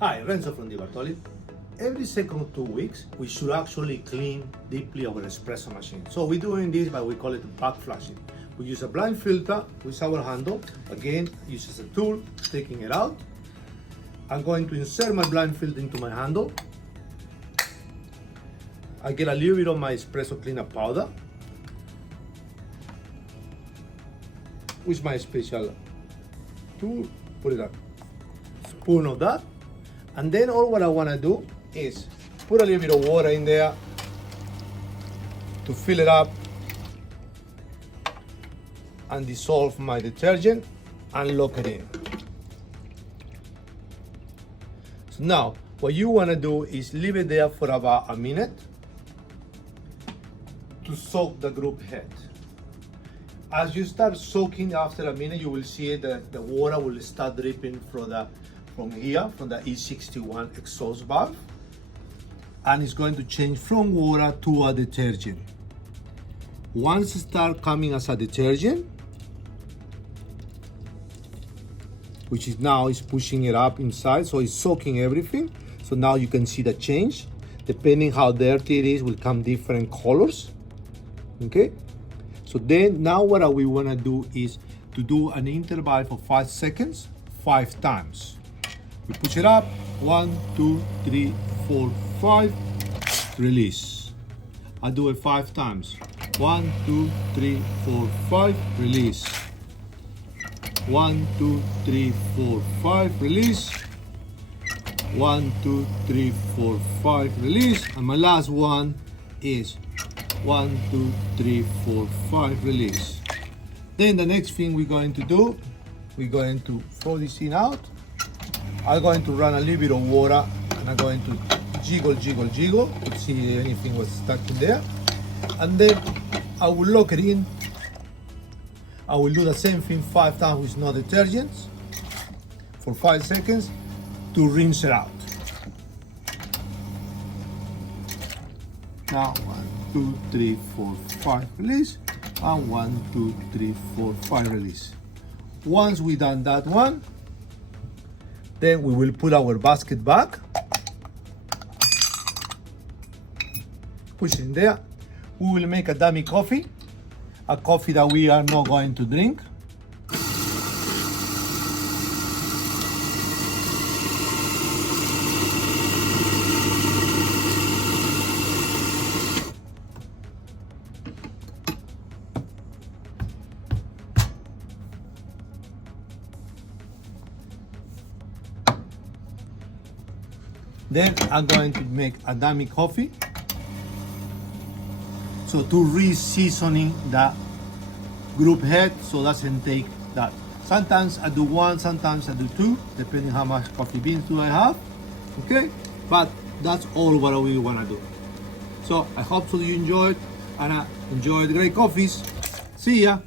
Hi, Renzo from Di Bartoli. Every second 2 weeks, we should actually clean deeply our espresso machine. So we're doing this by, we call it back flushing. We use a blind filter with our handle. Again, uses a tool, taking it out. I'm going to insert my blind filter into my handle. I get a little bit of my espresso cleaner powder with my special tool, put it a spoon of that. And then all what I want to do is put a little bit of water in there to fill it up and dissolve my detergent and lock it in. So now what you want to do is leave it there for about a minute to soak the group head. As you start soaking, after a minute you will see that the water will start dripping from the E61 exhaust valve, and it's going to change from water to a detergent. Once it starts coming as a detergent, which is now is pushing it up inside, so it's soaking everything. So now you can see the change. Depending how dirty it is, will come different colors. Okay, so then now what we want to do is to do an interval for 5 seconds, 5 times. We push it up, 1, 2, 3, 4, 5, release. I do it 5 times. 1, 2, 3, 4, 5, release. 1, 2, 3, 4, 5, release. 1, 2, 3, 4, 5, release. And my last one is 1, 2, 3, 4, 5, release. Then the next thing we're going to do, we're going to throw this in out. I'm going to run a little bit of water and I'm going to jiggle to see if anything was stuck in there. And then I will lock it in. I will do the same thing 5 times with no detergents for 5 seconds to rinse it out. Now 1, 2, 3, 4, 5, release. And 1, 2, 3, 4, 5, release. Once we done that one, then we will put our basket back, push it in there. We will make a dummy coffee, a coffee that we are not going to drink. Then I'm going to make a dummy coffee. So to re-seasoning the group head so it doesn't take that. Sometimes I do 1, sometimes I do 2, depending how much coffee beans do I have. Okay, but that's all what we want to do. So I hope so you enjoyed and enjoyed great coffees. See ya.